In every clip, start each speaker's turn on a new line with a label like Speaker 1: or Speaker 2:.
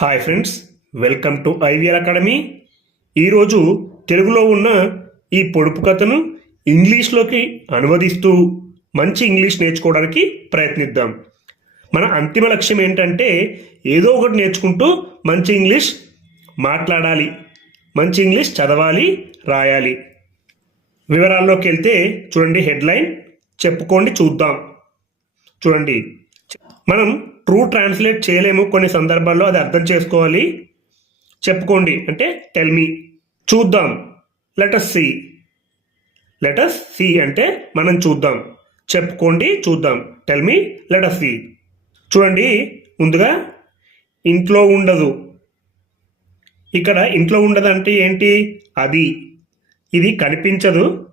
Speaker 1: Hi friends welcome to IVR academy ఈరోజు తెలుగులో ఉన్న ఈ పొడుపు కథను ఇంగ్లీష్లోకి అనువదిస్తూ మంచి ఇంగ్లీష్ నేర్చుకోవడానికి ప్రయత్నిద్దాం. మన అంతిమ లక్ష్యం ఏంటంటే ఏదో ఒకటి నేర్చుకుంటూ మంచి ఇంగ్లీష్ మాట్లాడాలి మంచి ఇంగ్లీష్ చదవాలి రాయాలి. వివరాల్లోకి వెళ్తే చూడండి హెడ్లైన్ చెప్పుకోండి చూద్దాం. చూడండి. మనం ట్రూ ట్రాన్స్లేట్ చేయలేము కొన్ని సందర్భాల్లో అది అర్థం చేసుకోవాలి. చెప్పుకోండి. అంటే టెల్ మీ చూద్దాం. లెటస్ సి లెటస్ సి అంటే మనం చూద్దాం. చెప్పుకోండి చూద్దాం. టెల్ మీ లెటస్ సి చూడండి ముందుగా ఇంట్లో ఉండదు. ఇక్కడ ఇంట్లో ఉండదు అంటే ఏంటి? అది. ఇది కనిపించదు.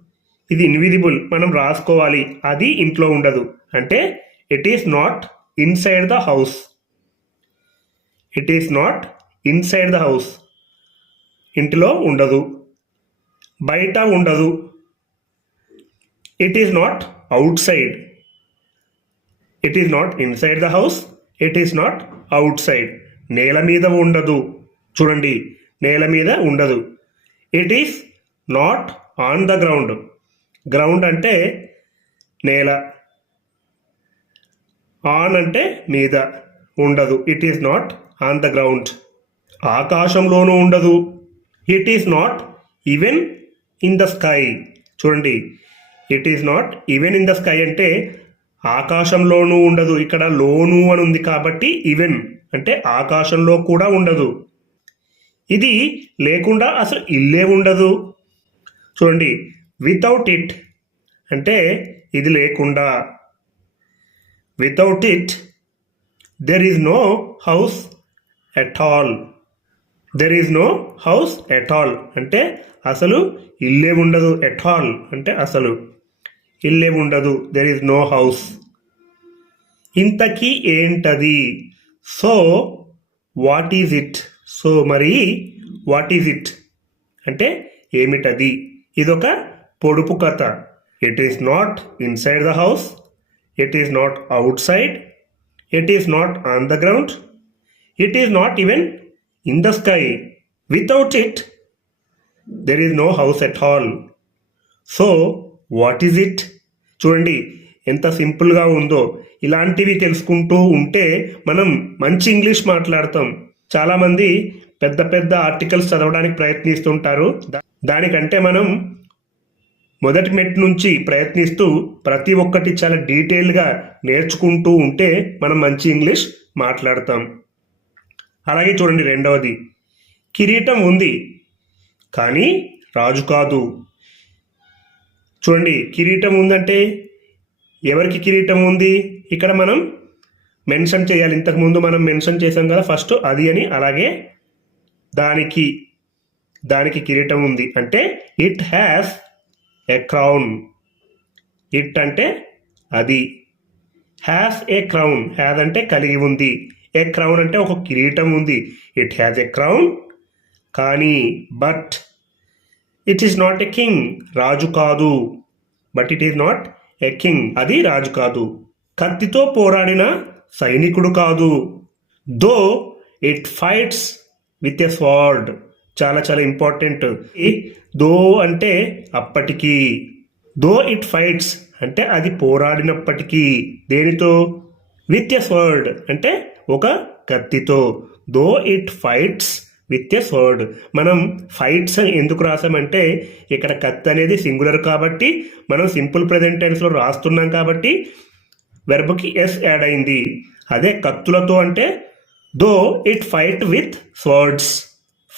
Speaker 1: ఇది ఇన్విజిబుల్ మనం రాసుకోవాలి. అది ఇంట్లో ఉండదు. అంటే it is not inside the house it is not inside the house ఇంటిలో ఉండదు. బయట ఉండదు. It is not outside it is not inside the house it is not outside నేల మీద ఉండదు. చూడండి నేల మీద ఉండదు. It is not on the ground ground అంటే నేల. ఆన్ అంటే మీద. ఉండదు. It is not on the ground ఆకాశంలోనూ ఉండదు. It is not even in the sky చూడండి. It is not even in the sky అంటే ఆకాశంలోనూ ఉండదు. ఇక్కడ లోను అని ఉంది కాబట్టి ఈవెన్ అంటే ఆకాశంలో కూడా ఉండదు. ఇది లేకుండా అసలు ఇల్లే ఉండదు. చూడండి. వితౌట్ ఇట్ అంటే ఇది లేకుండా. Without it there is no house at all there is no house at all అంటే అసలు ఇల్లే ఉండదు ఎట్ ఆల్ అంటే అసలు ఇల్లే ఉండదు. దెర్ ఈజ్ నో హౌస్ ఇంతకీ ఏంటది? So what is it so మరి వాట్ ఈజ్ ఇట్ అంటే ఏమిటది? ఇదొక పొడుపు కథ. It is not inside the house it is not outside it is not on the ground it is not even in the sky without it there is no house at all so what is it చూడండి ఎంత సింపుల్గా ఉందో. ఇలాంటివి తెలుసుకుంటూ ఉంటే మనం మంచి English మాట్లాడతాం. చాలామంది పెద్ద పెద్ద ఆర్టికల్స్ చదవడానికి ప్రయత్నిస్తుంటారు. దా- దానికంటే మనం మొదటి మెట్ నుంచి ప్రయత్నిస్తూ ప్రతి ఒక్కటి చాలా డీటెయిల్గా నేర్చుకుంటూ ఉంటే మనం మంచి ఇంగ్లీష్ మాట్లాడతాం. అలాగే చూడండి రెండవది. కిరీటం ఉంది కానీ రాజు కాదు. చూడండి కిరీటం ఉందంటే ఎవరికి కిరీటం ఉంది? ఇక్కడ మనం మెన్షన్ చేయాలి. ఇంతకుముందు మనం మెన్షన్ చేసాం కదా ఫస్ట్ అది అని అలాగే దానికి దానికి కిరీటం ఉంది. అంటే it has a crown it అంటే అది. హ్యాస్ ఏ క్రౌన్ హ్యాజ్ అంటే కలిగి ఉంది. ఏ క్రౌన్ అంటే ఒక కిరీటం ఉంది. ఇట్ హ్యాజ్ ఎ క్రౌన్ కానీ but it is not a king రాజు కాదు. But it is not a king అది రాజు కాదు. కత్తితో పోరాడిన సైనికుడు కాదు. Though it fights with a sword చాలా చాలా ఇంపార్టెంట్ దో అంటే అప్పటికి దో ఇట్ ఫైట్స్ అంటే అది పోరాడినప్పటికీ దేనితో? విత్ ఎ స్వర్డ్ అంటే ఒక కత్తితో. Though it fights with a sword మనం ఫైట్స్ అని ఎందుకు రాసామంటే ఇక్కడ కత్తి అనేది సింగులర్ కాబట్టి మనం సింపుల్ ప్రజెంట్ టెన్స్లో రాస్తున్నాం కాబట్టి వెర్బ్కి ఎస్ యాడ్ అయింది. అదే కత్తులతో అంటే though it fight with swords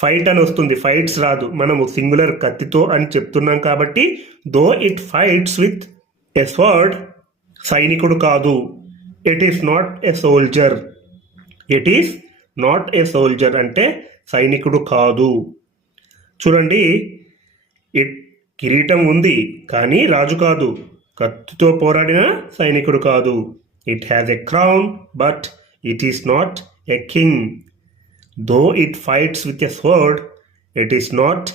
Speaker 1: fight అని వస్తుంది. ఫైట్స్ రాదు. మనము సింగులర్ కత్తితో అని చెప్తున్నాం కాబట్టి though it fights with a sword సైనికుడు కాదు. It is not a soldier it is not a soldier అంటే సైనికుడు కాదు. చూడండి ఇట్ కిరీటం ఉంది కానీ రాజు కాదు. కత్తితో పోరాడిన సైనికుడు కాదు. It has a crown but it is not a king though it fights with a sword it is not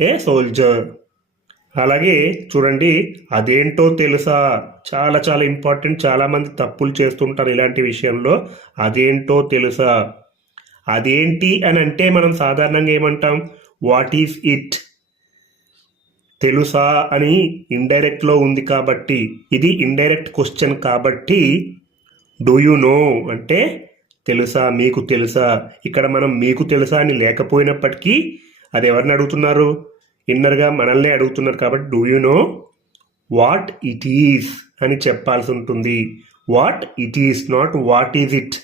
Speaker 1: a soldier అలాగే చూడండి అదేంటో తెలుసా? చాలా చాలా ఇంపార్టెంట్ చాలామంది తప్పులు చేస్తుంటారు ఇలాంటి విషయంలో. అదేంటో తెలుసా? అదేంటి అని అంటే మనం సాధారణంగా ఏమంటాం? వాట్ ఈస్ ఇట్ తెలుసా అని ఇండైరెక్ట్లో ఉంది కాబట్టి ఇది ఇండైరెక్ట్ క్వశ్చన్ కాబట్టి డూ యు నో అంటే తెలుసా మీకు తెలుసా? ఇక్కడ మనం మీకు తెలుసా అని లేకపోయినప్పటికీ అది ఎవరిని అడుగుతున్నారు? ఇన్నర్గా మనల్నే అడుగుతున్నారు కాబట్టి do you know what it is అని చెప్పాల్సి ఉంటుంది. What it is not what is it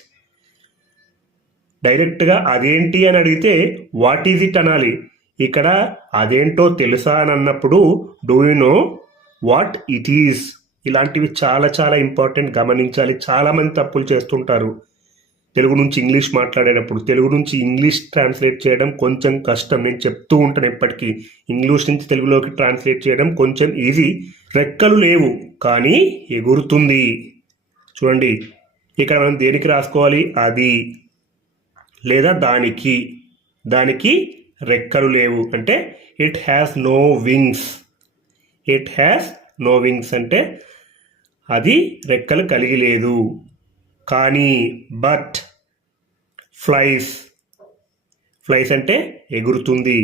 Speaker 1: డైరెక్ట్గా అదేంటి అని అడిగితే వాట్ ఈజ్ ఇట్ అనాలి. ఇక్కడ అదేంటో తెలుసా అని అన్నప్పుడు do you know what it is ఇలాంటివి చాలా చాలా ఇంపార్టెంట్ గమనించాలి. చాలామంది తప్పులు చేస్తుంటారు. తెలుగు నుంచి ఇంగ్లీష్ మాట్లాడేటప్పుడు తెలుగు నుంచి ఇంగ్లీష్ ట్రాన్స్లేట్ చేయడం కొంచెం కష్టం. నేను చెప్తూ ఉంటాను ఎప్పటికీ. ఇంగ్లీష్ నుంచి తెలుగులోకి ట్రాన్స్లేట్ చేయడం కొంచెం ఈజీ. రెక్కలు లేవు కానీ ఎగురుతుంది. చూడండి ఇక్కడ మనం దేనికి రాసుకోవాలి? అది లేదా దానికి? దానికి రెక్కలు లేవు. అంటే it has no wings it has no wings అంటే అది రెక్కలు కలిగి లేదు. కానీ బట్ ఫ్లైస్ ఫ్లైస్ అంటే ఎగురుతుంది.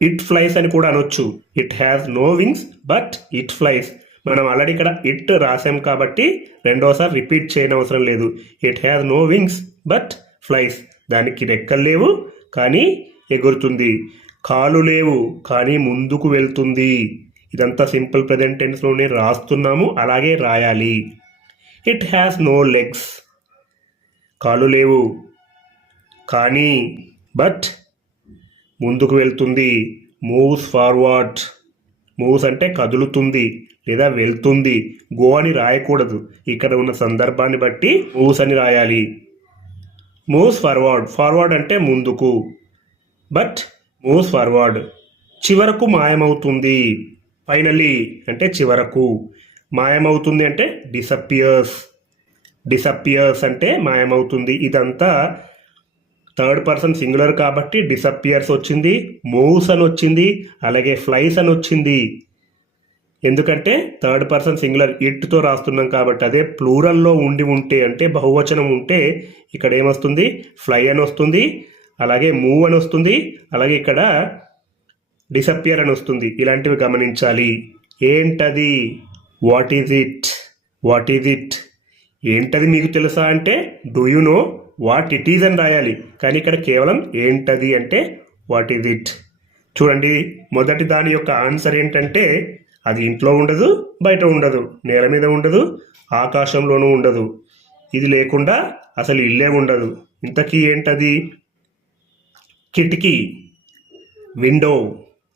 Speaker 1: ఇట్ ఫ్లైస్ అని కూడా అనొచ్చు. It has no wings but it flies మనం ఆల్రెడీ ఇక్కడ ఇట్ రాసాం కాబట్టి రెండోసారి రిపీట్ చేయనవసరం లేదు. It has no wings but flies దానికి రెక్కలు లేవు కానీ ఎగురుతుంది. కాలు లేవు కానీ ముందుకు వెళ్తుంది. ఇదంతా సింపుల్ ప్రజెంట్ టెన్స్లోనే రాస్తున్నాము అలాగే రాయాలి. ఇట్ హ్యాస్ నో లెగ్స్ కాళ్ళు లేవు. కానీ బట్ ముందుకు వెళ్తుంది. మూవ్స్ ఫార్వర్డ్ మూవ్స్ అంటే కదులుతుంది లేదా వెళ్తుంది. గో అని రాయకూడదు. ఇక్కడ ఉన్న సందర్భాన్ని బట్టి మూవ్స్ అని రాయాలి. మూవ్స్ ఫార్వర్డ్ ఫార్వర్డ్ అంటే ముందుకు. బట్ మూవ్స్ ఫార్వర్డ్ చివరకు మాయమవుతుంది. ఫైనలీ అంటే చివరకు. మాయమవుతుంది అంటే డిసప్పియర్స్ డిసపియర్స్ అంటే మాయమవుతుంది. ఇదంతా థర్డ్ పర్సన్ సింగులర్ కాబట్టి డిసప్పియర్స్ వచ్చింది మూవ్స్ అని వచ్చింది అలాగే ఫ్లైస్ అని వచ్చింది. ఎందుకంటే థర్డ్ పర్సన్ సింగులర్ ఇట్తో రాస్తున్నాం కాబట్టి అదే ప్లూరల్లో ఉండి ఉంటే అంటే బహువచనం ఉంటే ఇక్కడ ఏమొస్తుంది? ఫ్లై అని వస్తుంది అలాగే మూవ్ అని వస్తుంది అలాగే ఇక్కడ డిసప్పియర్ అని వస్తుంది. ఇలాంటివి గమనించాలి. ఏంటది? What is it what is it ఏంటది మీకు తెలుసా అంటే do you know what it is అని రాయాలి. కానీ ఇక్కడ కేవలం ఏంటది అంటే వాట్ ఈజ్ ఇట్ చూడండి మొదటి దాని యొక్క ఆన్సర్ ఏంటంటే అది ఇంట్లో ఉండదు బయట ఉండదు నేల మీద ఉండదు ఆకాశంలోనూ ఉండదు. ఇది లేకుండా అసలు ఇల్లే ఉండదు. ఇంతకీ ఏంటది? కిటికీ విండో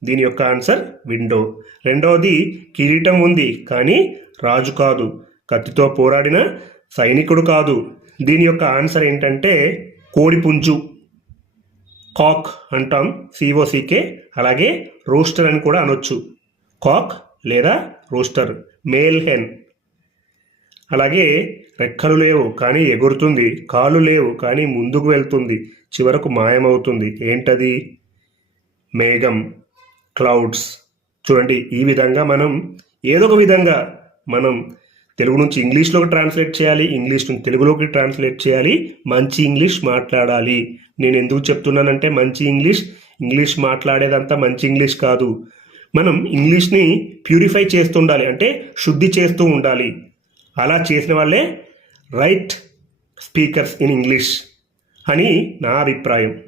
Speaker 1: దీని యొక్క ఆన్సర్ విండో రెండవది కిరీటం ఉంది కానీ రాజు కాదు. కత్తితో పోరాడిన సైనికుడు కాదు. దీని యొక్క ఆన్సర్ ఏంటంటే కోడిపుంజు. కాక్ అంటాం సిఓసికే అలాగే రోస్టర్ అని కూడా అనొచ్చు. కాక్ లేదా రోస్టర్ మేల్ హెన్. అలాగే రెక్కలు లేవు కానీ ఎగురుతుంది. కాళ్ళు లేవు కానీ ముందుకు వెళ్తుంది. చివరకు మాయమవుతుంది. ఏంటది? మేఘం క్లౌడ్స్. చూడండి ఈ విధంగా మనం ఏదో ఒక విధంగా మనం తెలుగు నుంచి ఇంగ్లీష్లోకి ట్రాన్స్లేట్ చేయాలి ఇంగ్లీష్ నుంచి తెలుగులోకి ట్రాన్స్లేట్ చేయాలి మంచి ఇంగ్లీష్ మాట్లాడాలి. నేను ఎందుకు చెప్తున్నానంటే మంచి ఇంగ్లీష్ ఇంగ్లీష్ మాట్లాడేదంతా మంచి ఇంగ్లీష్ కాదు. మనం ఇంగ్లీష్ని ప్యూరిఫై చేస్తుండాలి అంటే శుద్ధి చేస్తూ ఉండాలి. అలా చేసిన వాళ్ళే రైట్ స్పీకర్స్ ఇన్ ఇంగ్లీష్ అని నా అభిప్రాయం.